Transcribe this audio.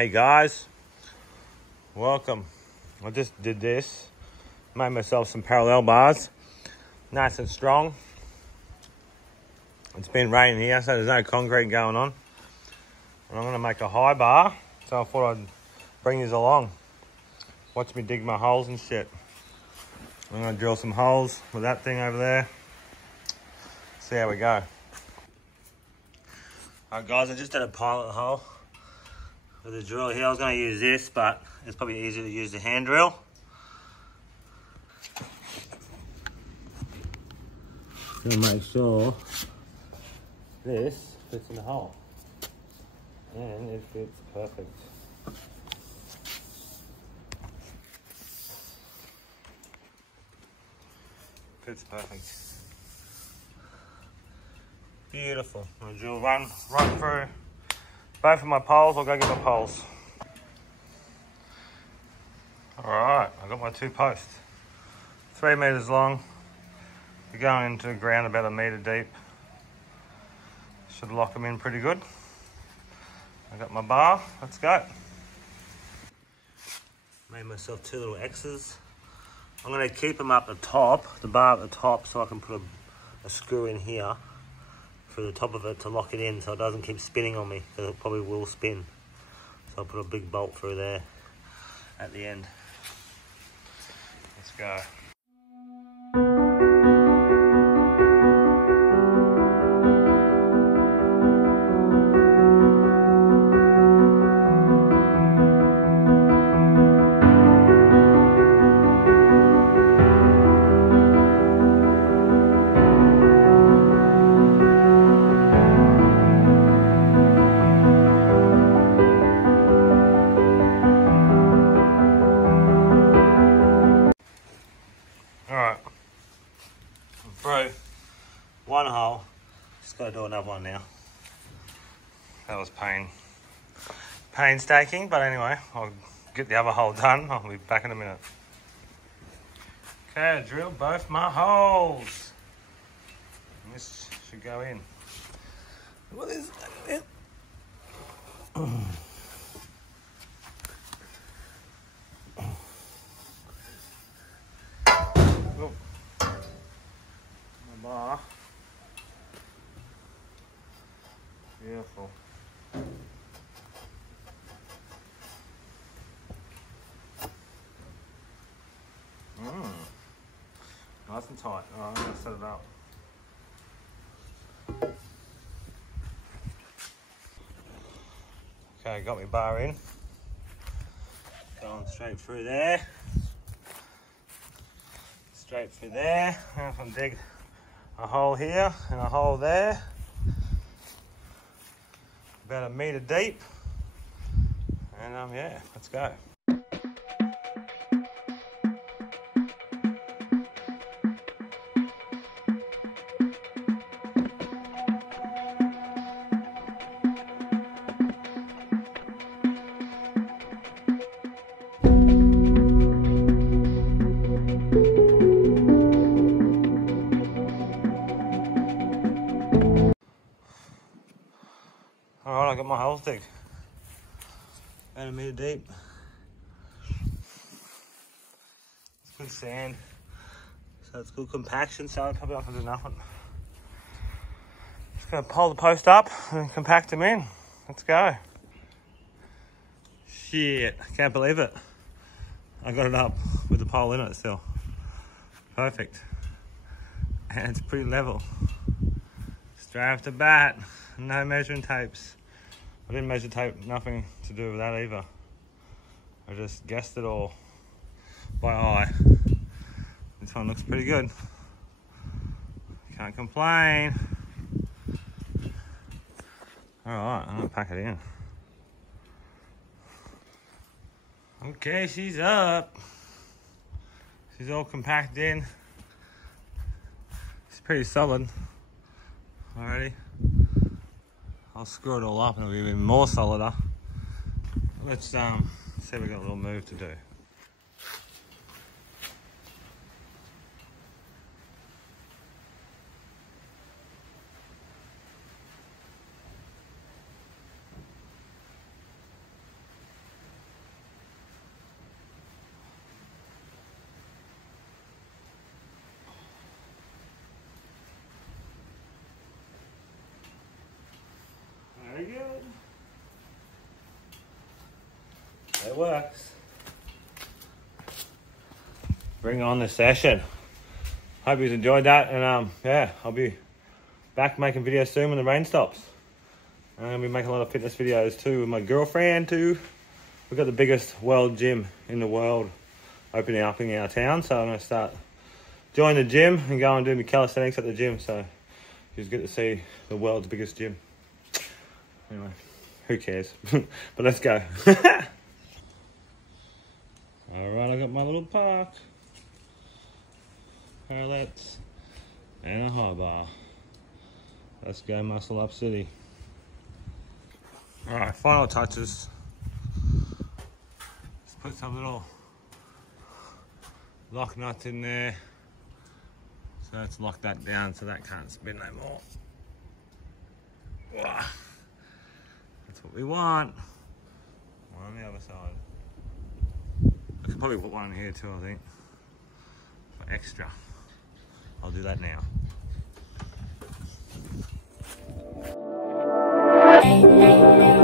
Hey guys, welcome. I just did this, made myself some parallel bars, nice and strong. It's been raining here, so there's no concrete going on. And I'm gonna make a high bar, so I thought I'd bring these along. Watch me dig my holes and shit. I'm gonna drill some holes with that thing over there. See how we go. Alright guys, I just did a pilot hole with the drill here. I was going to use this, but it's probably easier to use the hand drill. Gonna make sure this fits in the hole. And it fits perfect. Fits perfect. Beautiful. I'm gonna drill run through both of my poles. I'll go get my poles. Alright, I got my two posts. 3 meters long. They're going into the ground about 1 meter deep. Should lock them in pretty good. I got my bar, let's go. Made myself 2 little X's. I'm gonna keep them up the top, the bar at the top, so I can put a screw in here through the top of it to lock it in so it doesn't keep spinning on me, because it probably will spin. So I'll put a big bolt through there at the end. Let's go. Through one hole, just got to do another one now. That was painstaking, but anyway, I'll get the other hole done. I'll be back in a minute. Okay, I drilled both my holes. And this should go in. What is that? Bar. Beautiful. Nice and tight. Alright, I'm going to set it up. Okay, got my bar in. Going straight through there. Straight through there. Now I'm going to dig a hole here and a hole there, about 1 meter deep, and yeah, let's go. Alright, I got my holes dig. About 1 meter deep. It's good sand. So it's good compaction, so I'm probably not going to do nothing. Just going to pull the post up and compact them in. Let's go. Shit, I can't believe it. I got it up with the pole in it still. Perfect. And it's pretty level. Straight off the bat. No measuring tapes. I didn't measure tape, nothing to do with that either. I just guessed it all by eye. This one looks pretty good. Can't complain. Alright, I'm gonna pack it in. Okay, she's up. She's all compacted in. It's pretty solid already. I'll screw it all up and it'll be even more solider. Let's see, we've got a little move to do. It works. Bring on the session. Hope you enjoyed that, and yeah, I'll be back making videos soon when the rain stops. I'm gonna be making a lot of fitness videos too with my girlfriend too. We've got the biggest world gym in the world opening up in our town, so I'm gonna start join the gym and go and do my calisthenics at the gym. So it's good to see the world's biggest gym. Anyway, who cares? But let's go. Alright, I got my little park. Parallels and a high bar. Let's go muscle up city. Alright, final touches. Let's put some little lock nuts in there. So let's lock that down so that can't spin no more. Wow. That's what we want. One on the other side. I could probably put one in here too, I think. For extra. I'll do that now. Hey, hey, hey.